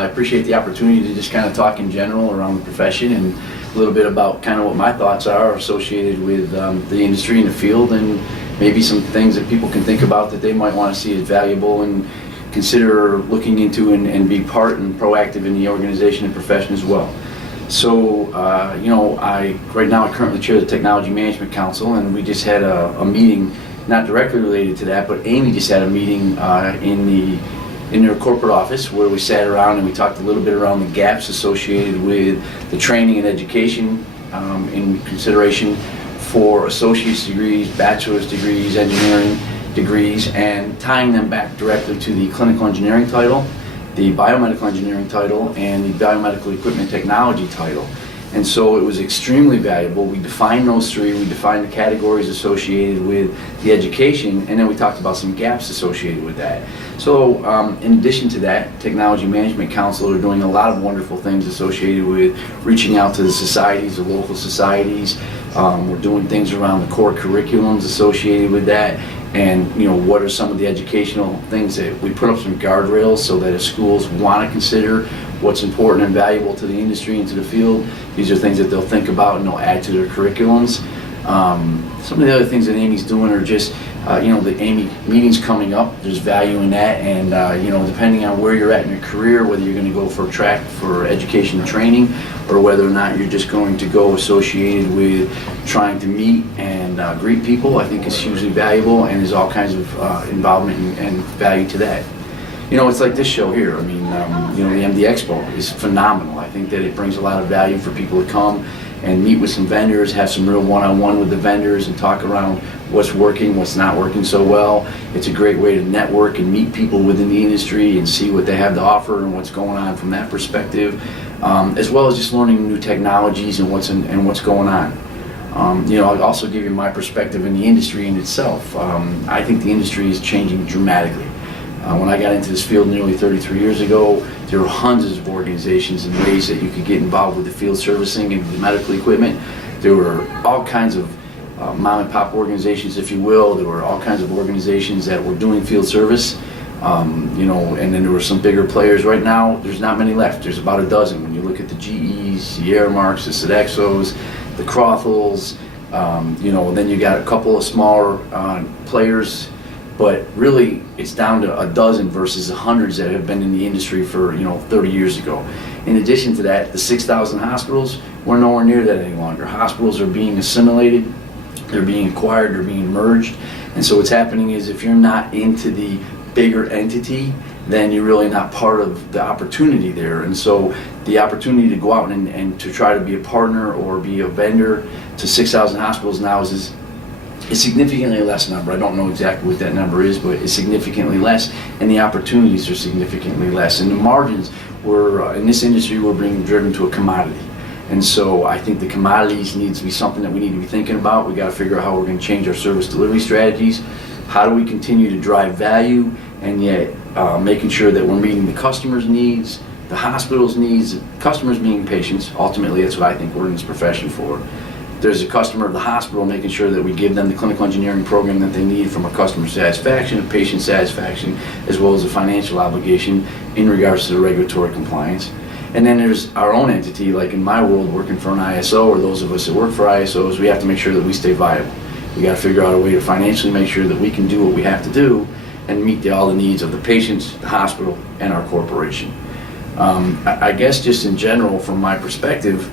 I appreciate the opportunity to just kind of talk in general around the profession and a little bit about kind of what my thoughts are associated with the industry and the field, and maybe some things that people can think about that they might want to see as valuable and consider looking into and be part and proactive in the organization and profession as well. So, right now I currently chair the Technology Management Council, and we just had a meeting, not directly related to that, but AAMI just had a meeting in their corporate office where we sat around and we talked a little bit around the gaps associated with the training and education in consideration for associate's degrees, bachelor's degrees, engineering degrees, and tying them back directly to the clinical engineering title, the biomedical engineering title, and the biomedical equipment technology title. And so it was extremely valuable. We defined those three, we defined the categories associated with the education, and then we talked about some gaps associated with that. So in addition to that, Technology Management Council are doing a lot of wonderful things associated with reaching out to the societies, the local societies. We're doing things around the core curriculums associated with that, and what are some of the educational things that we put up some guardrails so that if schools want to consider what's important and valuable to the industry and to the field, these are things that they'll think about and they'll add to their curriculums. Some of the other things that AAMI's doing are just, the AAMI meetings coming up, there's value in that, and depending on where you're at in your career, whether you're going to go for a track for education and training, or whether or not you're just going to go associated with trying to meet and greet people, I think is hugely valuable, and there's all kinds of involvement and value to that. It's like this show here. I mean, the MD Expo is phenomenal. I think that it brings a lot of value for people to come and meet with some vendors, have some real one-on-one with the vendors and talk around what's working, what's not working so well. It's a great way to network and meet people within the industry and see what they have to offer and what's going on from that perspective, as well as just learning new technologies and what's going on. I'll also give you my perspective in the industry in itself. I think the industry is changing dramatically. When I got into this field nearly 33 years ago, there were hundreds of organizations and ways that you could get involved with the field servicing and the medical equipment. There were all kinds of mom and pop organizations, if you will. There were all kinds of organizations that were doing field service, and then there were some bigger players. Right now, there's not many left. There's about a dozen. When you look at the GEs, the Airmarks, the Sodexos, the Crothalls, then you got a couple of smaller players. But really, it's down to a dozen versus the hundreds that have been in the industry for 30 years ago. In addition to that, the 6,000 hospitals, we're nowhere near that any longer. Hospitals are being assimilated, they're being acquired, they're being merged. And so what's happening is if you're not into the bigger entity, then you're really not part of the opportunity there. And so the opportunity to go out and to try to be a partner or be a vendor to 6,000 hospitals now is significantly less number. I don't know exactly what that number is, but it's significantly less, and the opportunities are significantly less. And the margins in this industry, we're being driven to a commodity. And so I think the commodities needs to be something that we need to be thinking about. We got to figure out how we're going to change our service delivery strategies. How do we continue to drive value and yet making sure that we're meeting the customer's needs, the hospital's needs, customers being patients. Ultimately, that's what I think we're in this profession for. There's a customer of the hospital, making sure that we give them the clinical engineering program that they need from a customer satisfaction, a patient satisfaction, as well as a financial obligation in regards to the regulatory compliance. And then there's our own entity, like in my world, working for an ISO, or those of us that work for ISOs, we have to make sure that we stay viable. We got to figure out a way to financially make sure that we can do what we have to do and meet all the needs of the patients, the hospital, and our corporation. I guess just in general, from my perspective,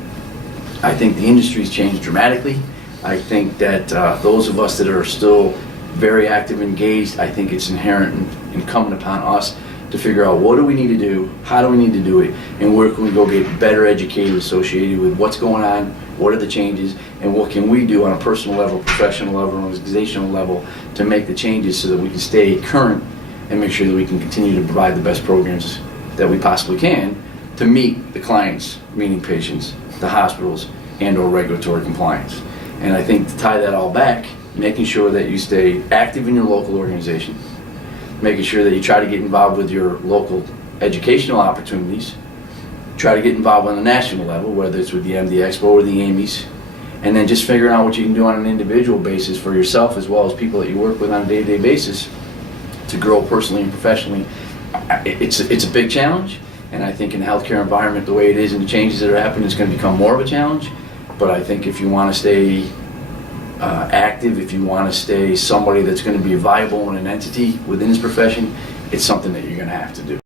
I think the industry's changed dramatically. I think that those of us that are still very active and engaged, I think it's inherent and incumbent upon us to figure out what do we need to do, how do we need to do it, and where can we go get better educated associated with what's going on, what are the changes, and what can we do on a personal level, professional level, organizational level to make the changes so that we can stay current and make sure that we can continue to provide the best programs that we possibly can to meet the clients, meaning patients, the hospitals, and or regulatory compliance. And I think to tie that all back, making sure that you stay active in your local organization, making sure that you try to get involved with your local educational opportunities, try to get involved on a national level, whether it's with the MD Expo or the AAMIs, and then just figuring out what you can do on an individual basis for yourself as well as people that you work with on a day-to-day basis to grow personally and professionally. It's a big challenge. And I think in the healthcare environment, the way it is and the changes that are happening, it's going to become more of a challenge. But I think if you want to stay active, if you want to stay somebody that's going to be viable in an entity within this profession, it's something that you're going to have to do.